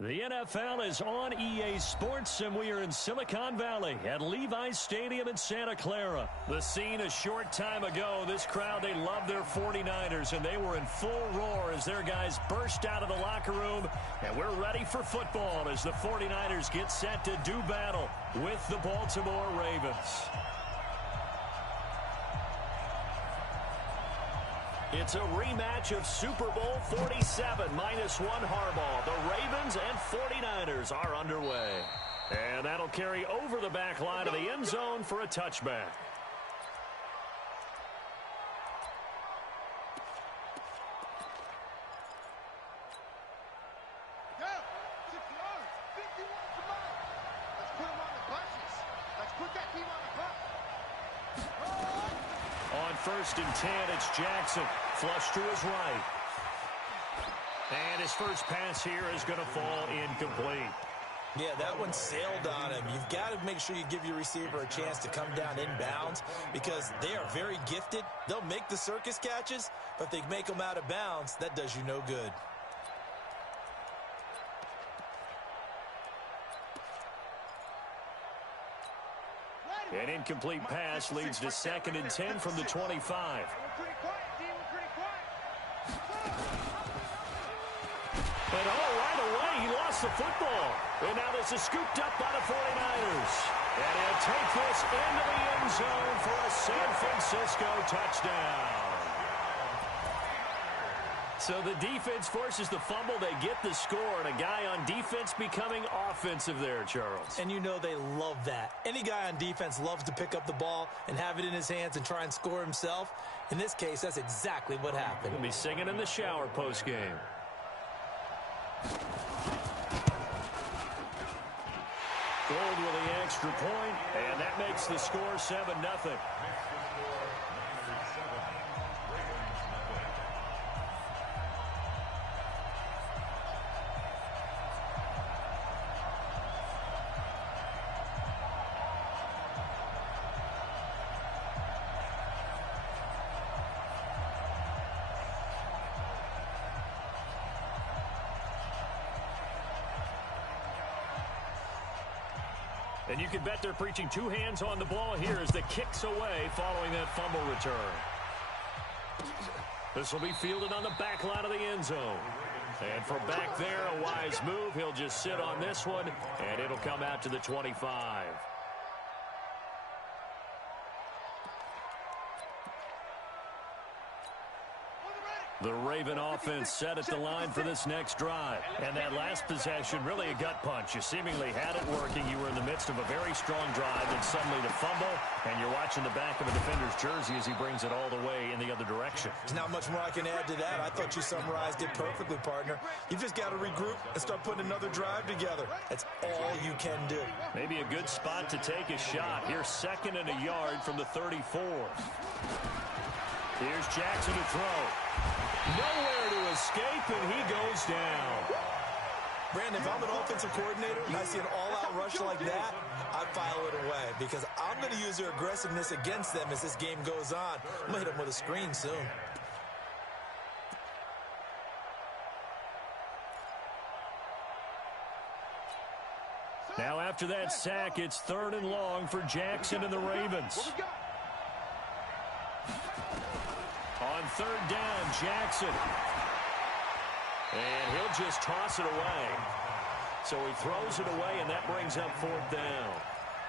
The NFL is on EA Sports, and we are in Silicon Valley at Levi's Stadium in Santa Clara. The scene a short time ago, this crowd, they love their 49ers, and they were in full roar as their guys burst out of the locker room. And we're ready for football as the 49ers get set to do battle with the Baltimore Ravens. It's a rematch of Super Bowl 47, -1 Harbaugh. The Ravens and 49ers are underway. And that'll carry over the back line of the end zone for a touchback. First and 10, it's Jackson. Flush to his right. And his first pass here is going to fall incomplete. Yeah, that one sailed on him. You've got to make sure you give your receiver a chance to come down inbounds because they are very gifted. They'll make the circus catches, but if they make them out of bounds, that does you no good. An incomplete pass leads to 2nd and 10 from the 25. But right away, he lost the football. And now this is scooped up by the 49ers. And he'll take this into the end zone for a San Francisco touchdown. So the defense forces the fumble. They get the score, and a guy on defense becoming offensive there, Charles. And you know they love that. Any guy on defense loves to pick up the ball and have it in his hands and try and score himself. In this case, that's exactly what happened. He'll be singing in the shower post-game. Gold with the extra point, and that makes the score 7-0. And you can bet they're preaching two hands on the ball here as the kick's away following that fumble return. This will be fielded on the back line of the end zone. And from back there, a wise move. He'll just sit on this one, and it'll come out to the 25. The Raven offense set at the line for this next drive. And that last possession, really a gut punch. You seemingly had it working. You were in the midst of a very strong drive, and suddenly the fumble, and you're watching the back of a defender's jersey as he brings it all the way in the other direction. There's not much more I can add to that. I thought you summarized it perfectly, partner. You've just got to regroup and start putting another drive together. That's all you can do. Maybe a good spot to take a shot. Here's 2nd and a yard from the 34. Here's Jackson to throw. Nowhere to escape, and he goes down. Brandon, if I'm an offensive coordinator and I see an all-out rush like that, I file it away because I'm going to use their aggressiveness against them as this game goes on. I'm going to hit them with a screen soon. Now after that sack, it's 3rd and long for Jackson and the Ravens. On 3rd down, Jackson. And he'll just toss it away. So he throws it away, and that brings up 4th down.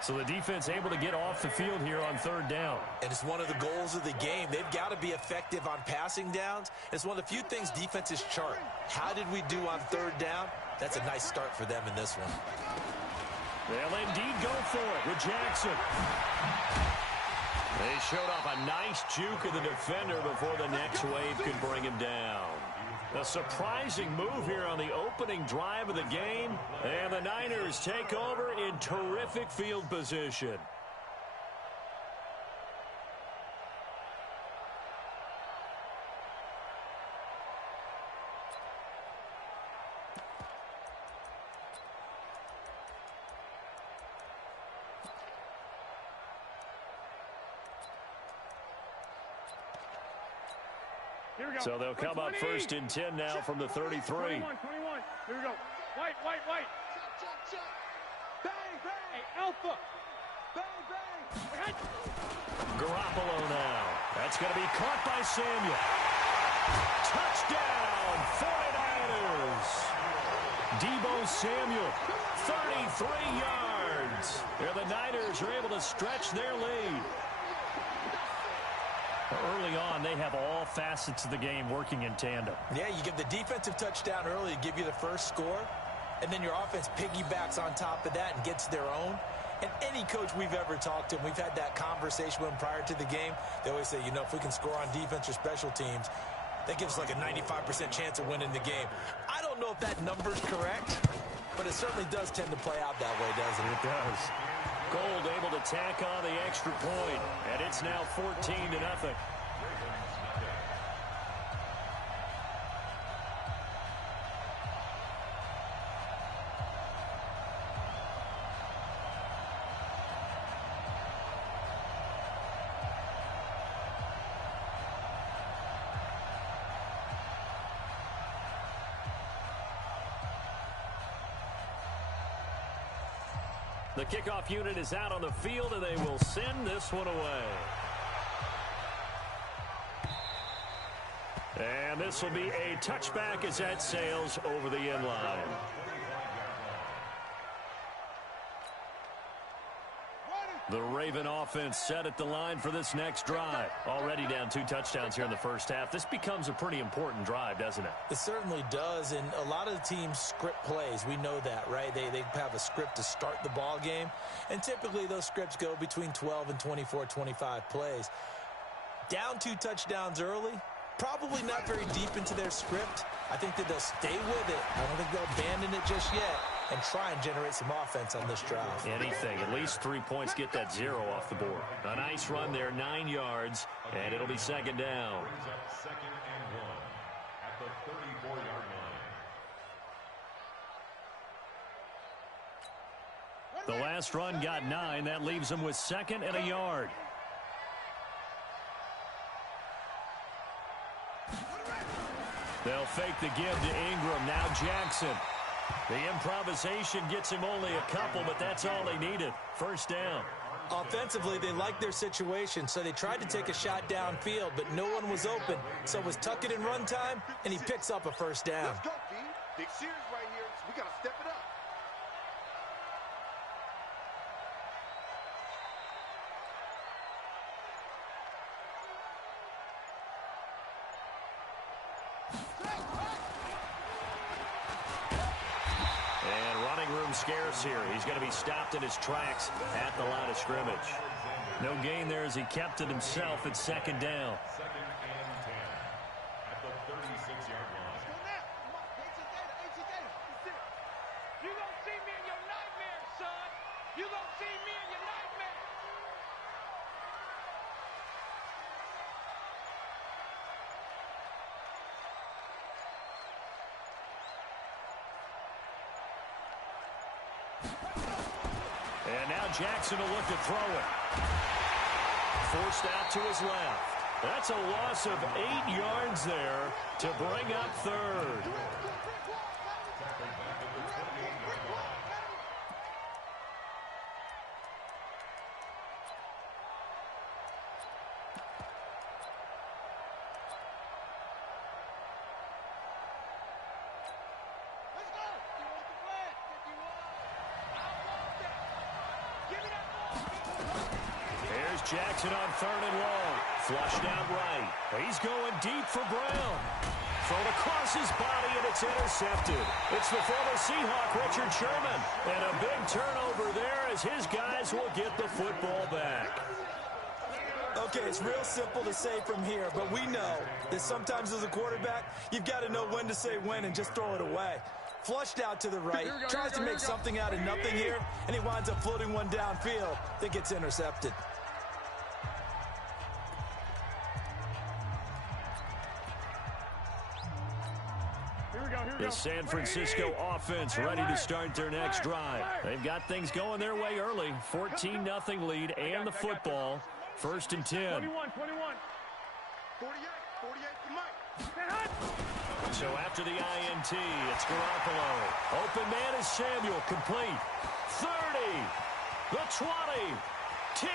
So the defense able to get off the field here on 3rd down. And it's one of the goals of the game. They've got to be effective on passing downs. It's one of the few things defenses chart. How did we do on 3rd down? That's a nice start for them in this one. They'll indeed go for it with Jackson. They showed off a nice juke of the defender before the next wave could bring him down. A surprising move here on the opening drive of the game. And the Niners take over in terrific field position. So they'll come up 1st and 10 now from the 33. 21. Here we go. White. White. Bang, bang. Hey, Alpha. Bang, bang. Garoppolo now. That's going to be caught by Samuel. Touchdown, 49ers. Deebo Samuel, 33 yards. Here the Niners are able to stretch their lead. Early on, they have all facets of the game working in tandem. Yeah, you give the defensive touchdown early to give you the first score, and then your offense piggybacks on top of that and gets their own. And any coach we've ever talked to, and we've had that conversation with them prior to the game, they always say, you know, if we can score on defense or special teams, that gives us like a 95% chance of winning the game. I don't know if that number's correct, but it certainly does tend to play out that way, doesn't it? It does. Gold able to tack on the extra point, and it's now 14-0. The kickoff unit is out on the field, and they will send this one away. And this will be a touchback as that sails over the end line. The Raven offense set at the line for this next drive. Already down 2 touchdowns here in the first half. This becomes a pretty important drive, doesn't it? It certainly does, and a lot of the teams script plays. We know that, right? They have a script to start the ball game, and typically those scripts go between 12 and 24, 25 plays. Down 2 touchdowns early, probably not very deep into their script. I think that they'll stay with it. I don't think they'll abandon it just yet and try and generate some offense on this drive. Anything. At least 3 points, get that 0 off the board. A nice run there, 9 yards, and it'll be second down. Second and 1 at the 34-yard line. The last run got 9. That leaves them with 2nd and a yard. They'll fake the give to Ingram. Now Jackson. The improvisation gets him only a couple, but that's all they needed. First down. Offensively, they like their situation, so they tried to take a shot downfield, but no one was open. So it was tuck it in run time, and he picks up a first down. Let's go, D. Big series right here, so we got to step it up. Scarce here. He's going to be stopped in his tracks at the line of scrimmage. No gain there as he kept it himself at second down. Second and 10 at the 36-yard line. You gonna see me in your nightmares, son. You gonna see me in your nightmares. And now Jackson will look to throw it. Forced out to his left. That's a loss of 8 yards there to bring up third. Jackson on 3rd and long. Flushed out right. He's going deep for Brown. Thrown across his body, and it's intercepted. It's the former Seahawk, Richard Sherman. And a big turnover there as his guys will get the football back. Okay, it's real simple to say from here, but we know that sometimes as a quarterback, you've got to know when to say when and just throw it away. Flushed out to the right, tries to make something out of nothing here, and he winds up floating one downfield that gets intercepted. The San Francisco offense ready to start their next drive. They've got things going their way early. 14-0 lead and the football. 1st and 10. 21. 48 for Mike. So after the INT, it's Garoppolo. Open man is Samuel, complete. 30, the 20, 10,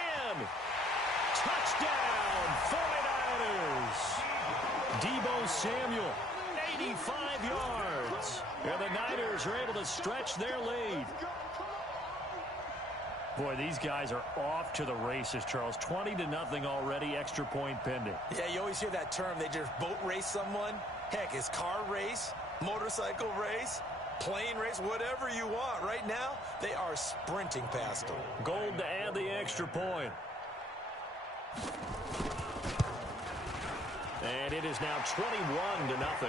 touchdown, 49ers. Deebo Samuel, 85 yards. And the Niners are able to stretch their lead. Boy, these guys are off to the races, Charles. 20-0 already, extra point pending. Yeah, you always hear that term. They just boat race someone. Heck, it's car race, motorcycle race, plane race, whatever you want. Right now, they are sprinting past them. Gold to add the extra point. And it is now 21-0.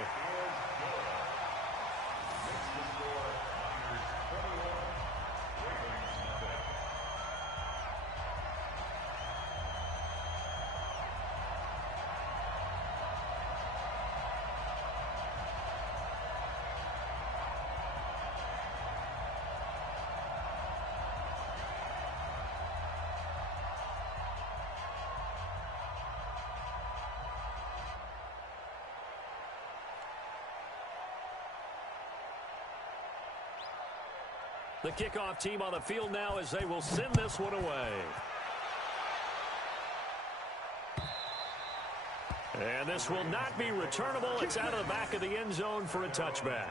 The kickoff team on the field now as they will send this one away. And this will not be returnable. It's out of the back of the end zone for a touchback.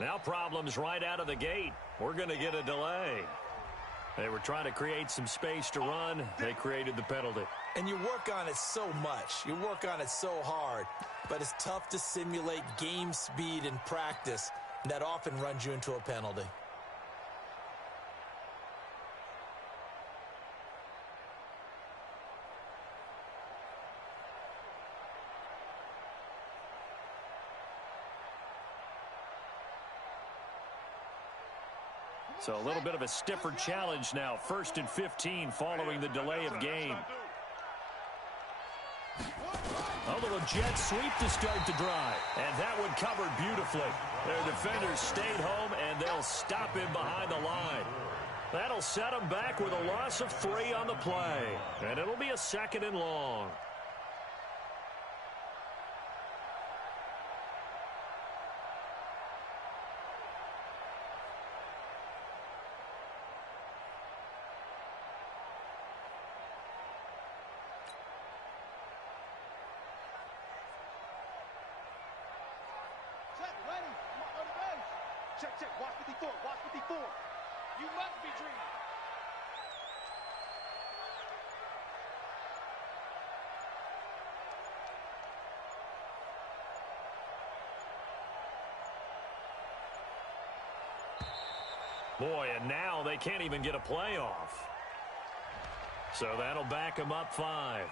Now problems right out of the gate. We're going to get a delay. They were trying to create some space to run. They created the penalty. And you work on it so much. You work on it so hard. But it's tough to simulate game speed in practice. And that often runs you into a penalty. So a little bit of a stiffer challenge now. 1st and 15 following the delay of game. A little jet sweep to start the drive. And that one covered beautifully. Their defenders stayed home, and they'll stop him behind the line. That'll set them back with a loss of 3 on the play. And it'll be a 2nd and long. Check, check. Watch 54. Watch 54. You must be dreaming. Boy, and now they can't even get a play off. So that'll back them up 5.